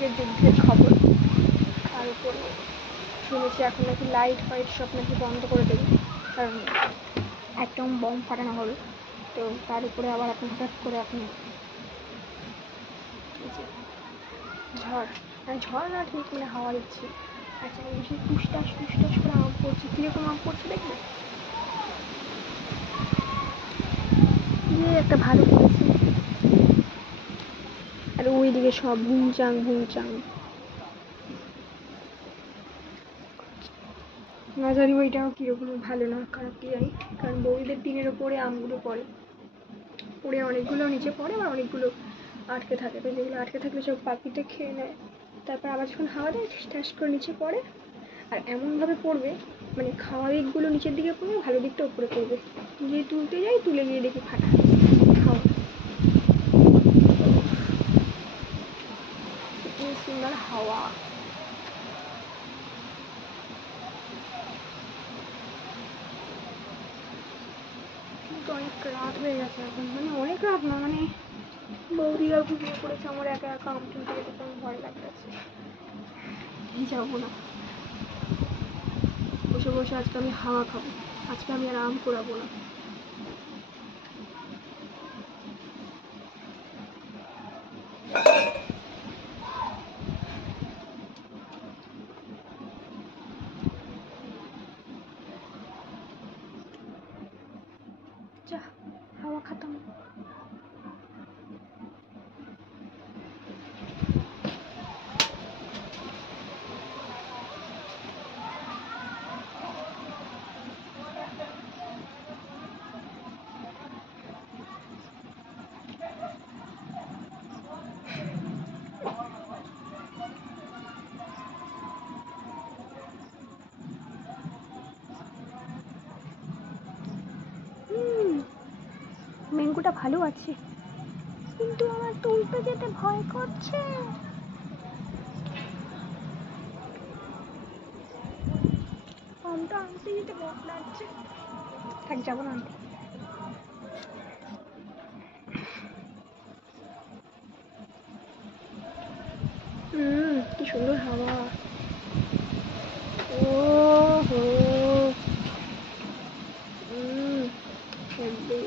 থেকে যুদ্ধের খবর। তার উপরে শুনেছি এখন নাকি লাইট ফাইট সব নাকি বন্ধ করে দেবে, কারণ একদম বম ফাটানো হলো। তো তার উপরে আবার এখন হঠাৎ করে এখন ঝড়, ঝড় না ঠিক মানে হাওয়া দিচ্ছে, আর চারিপাশে টুসটাস টুসটাস করে আম পড়ছে। কীরকম আম পড়ছে দেখবে, একটা ভালো পড়েছে। আর ওইদিকে সব ভুংচাং ভুংচাং। না জানি ওইটাও কীরকম, ভালো না খারাপ কি জানি, কারণ বৌদিদের টিনের ওপরে আমগুলো পড়ে, পড়ে অনেকগুলো নিচে পড়ে আর অনেকগুলো আটকে থাকে। তো যেগুলো আটকে থাকলে সব পাখিতে খেয়ে নেয়, তারপর আবার যখন হাওয়া দেয় ঠাস করে নিচে পড়ে। আর এমনভাবে পড়বে মানে খাওয়া দিকগুলো নিচের দিকে পড়বে, ভালো দিকটা উপরে পড়বে। গিয়ে তুলতে যাই, তুলে গিয়ে দেখি ফাটা খাওয়া। इतनी सुंदर हवा। কিন্তু অনেক রাত হয়ে গেছে এখন, মানে অনেক রাত না, মানে বৌদিরা ঘুমিয়ে পড়েছে, আমার একা একা আম তুলতে যেতে কোনো ভয় লাগতেছে। যাবো না, বসে বসে আজকে আমি হাওয়া খাবো, আজকে আমি আর আম কুড়াবো না। যা হাওয়া খাতাম। ম্যাঙ্গোটা ভালো আছে, কিন্তু আমার তুলতে যেতে ভয় করছে। আমটা আনতে যেতে ভয় লাগছে, থাক যাবো না আনতে। কি সুন্দর হাওয়া। ও হো, হেব্বি।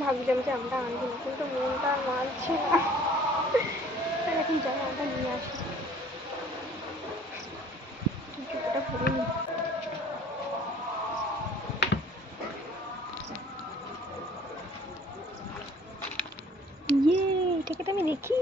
ভাবছিলাম যে আমরা আনবো না, কিন্তু মনটা আর মানছে না। এখন যাই আমটা নিয়ে আসি, জুতোটা ভরে নি। এটাকে তো আমি দেখি।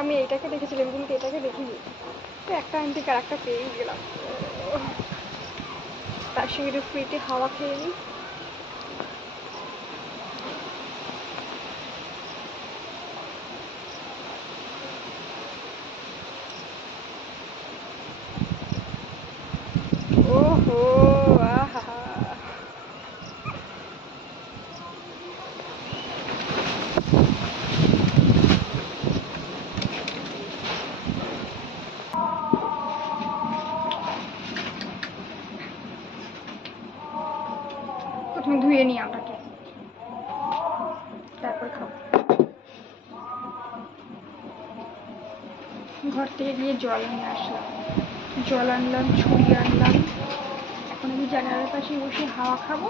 আমি এটাকে দেখেছিলাম, কিন্তু এটাকে দেখিনি। তো একটা আনতে আর একটা পেয়ে গেলাম, তার সঙ্গে একটু ফ্রিতে হাওয়া খেয়ে নিই। ওহো, আহা, প্রথমে ধুয়ে নিই আমটাকে, তারপর খাবো। ঘর থেকে গিয়ে জল নিয়ে আসলাম, জল আনলাম, ছুরি আনলাম। এখন আমি জানালার পাশে বসে হাওয়া খাবো,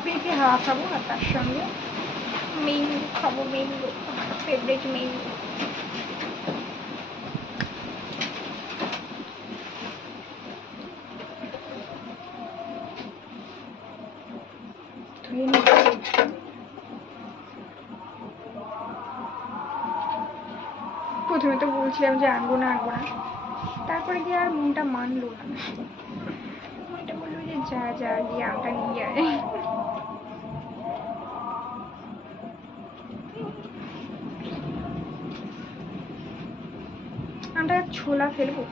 ফ্রিতে হাওয়া খাবো, আর তার সঙ্গে ম্যাঙ্গো খাবো। ম্যাঙ্গো আমার ফেভারিট ম্যাঙ্গো। ধুয়ে নিচ্ছি। প্রথমে তো বলছিলাম যে আনবো না, তারপরে গিয়ে আর মনটা মানলো না, মনটা বললো যে যা যা গিয়ে আমটা নিয়ে আয়। আমটা ছোলা ফেলবো,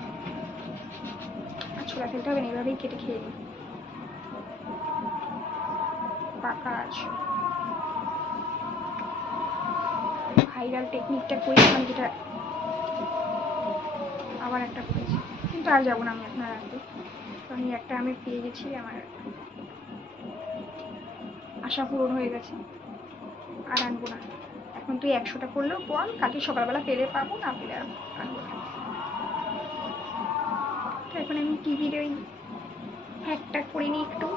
আর ছোলা ফেলতে হবে না, এভাবেই কেটে খেয়ে নিই, পাকা আছে। ভাইরাল টেকনিকটা করেছিলাম, যেটা আবার একটা করেছি, কিন্তু আর যাবো না আমি আপনার আনতে, কারণ একটা আমি পেয়ে গেছি, আমার আশা পূরণ হয়ে গেছে, আর আনবো না। এখন তুই 100টা করলেও বল, কালকে সকালবেলা পেলে পাবো, না পেলে আর আনবো না। তো এখন আমি টিভির ওই হ্যাকটা করে নিই একটু।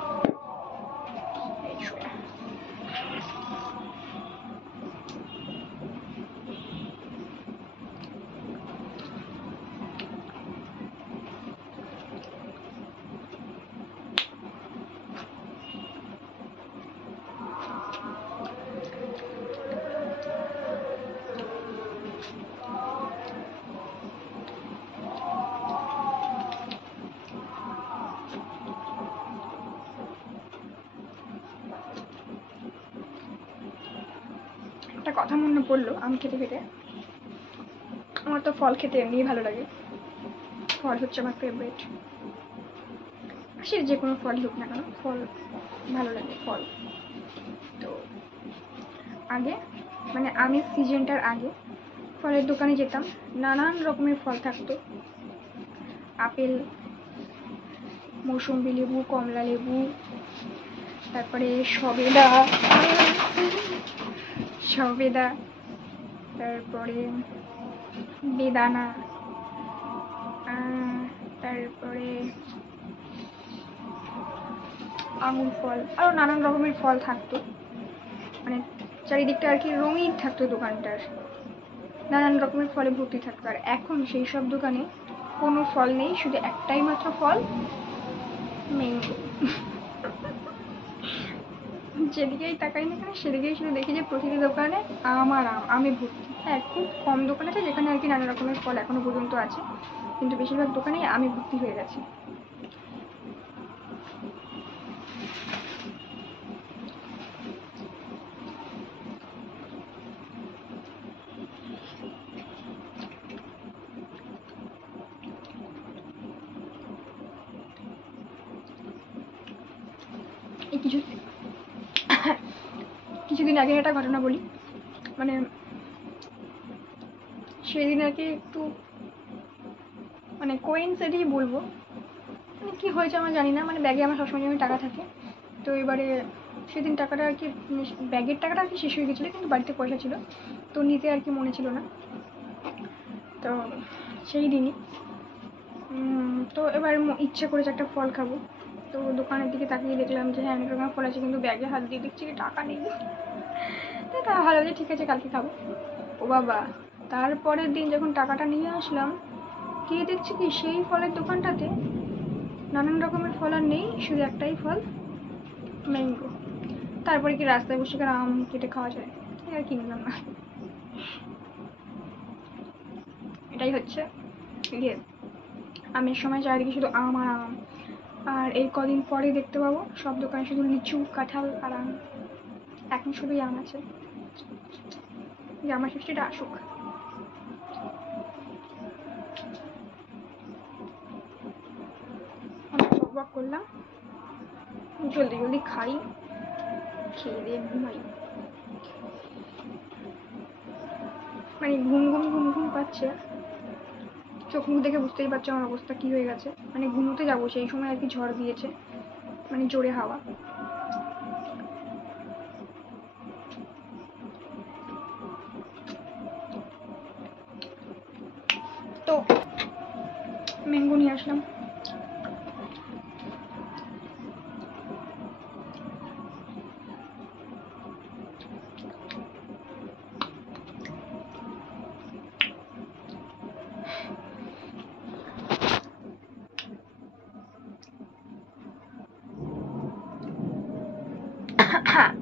একটা কথা মনে পড়লো আম খেতে খেতে, আমার তো ফল খেতে এমনিই ভালো লাগে, ফল হচ্ছে আমার ফেভারিট, সে যে কোনো ফলই হোক না কেন, ফল ভালো লাগে ফল। তো আগে মানে আমের সিজনটার আগে ফলের দোকানে যেতাম, নানান রকমের ফল থাকতো, আপেল, মৌসুম্বি লেবু, কমলা লেবু, তারপরে সবেদা, তারপরে বেদানা, তারপরে আঙুর ফল, আরো নানান রকমের ফল থাকতো, মানে চারিদিকটা আর কি রঙিন থাকতো দোকানটার, নানান রকমের ফলে ভর্তি থাকতো। আর এখন সেই সব দোকানে কোনো ফল নেই, শুধু একটাই মাত্র ফল, ম্যাঙ্গো। যেদিকেই তাকাই না কেন সেদিকেই শুধু দেখি যে প্রতিটি দোকানে আম আর আম, আমে ভর্তি। হ্যাঁ, খুব কম দোকান আছে যেখানে আর কি নানা রকমের ফল এখনো পর্যন্ত আছে, কিন্তু বেশিরভাগ দোকানেই আমে ভর্তি হয়ে গেছে। এই কিছুদিন আগে একটা ঘটনা বলি, মানে সেদিন আর কি একটু মানে কোইন্সিডেন্টলি বলবো, মানে কি হয়েছে আমার জানি না, মানে ব্যাগে আমার সবসময় টাকা থাকে, তো এবারে সেদিন টাকাটা আর কি ব্যাগের টাকাটা আর কি শেষ হয়ে গেছিলো, কিন্তু বাড়িতে পয়সা ছিল, তো নিতে আর কি মনে ছিল না। তো সেই দিনই তো এবার ইচ্ছে করেছে একটা ফল খাবো, তো দোকানের দিকে তাকিয়ে দেখলাম যে হ্যাঁ অনেক রকমের ফল আছে, কিন্তু ব্যাগে হাত দিয়ে দেখছি টাকা নেই। তো তা ভালো যে ঠিক আছে কালকে খাবো। ও বাবা, তারপরের দিন যখন টাকাটা নিয়ে আসলাম, গিয়ে দেখছি কি সেই ফলের দোকানটাতে নানান রকমের ফল আর নেই, শুধু একটাই ফল, ম্যাঙ্গো। তারপরে কি রাস্তায় বসে আম কেটে খাওয়া যায়, আর কিনলাম না। এটাই হচ্ছে ইয়ে, আমের সময় চারিদিকে শুধু আম আর আম, আর এই কদিন পরে দেখতে পাবো সব দোকানে শুধু লিচু, কাঁঠাল আর আম, এখন শুধুই আম আছে। জামা ষষ্ঠীটা আসুক। বক করলাম, জলদি জলদি খাই, খেয়ে দিয়ে ঘুমাই। মানে ঘুম ঘুম ঘুম ঘুম পাচ্ছে, চোখ মুখ দেখে বুঝতেই পারছো আমার অবস্থা কি হয়ে গেছে। মানে ঘুমোতে যাবো সেই সময় আর কি ঝড় দিয়েছে, মানে জোরে হাওয়া। তো ম্যাঙ্গো নিয়ে আসলাম, হ্যাঁ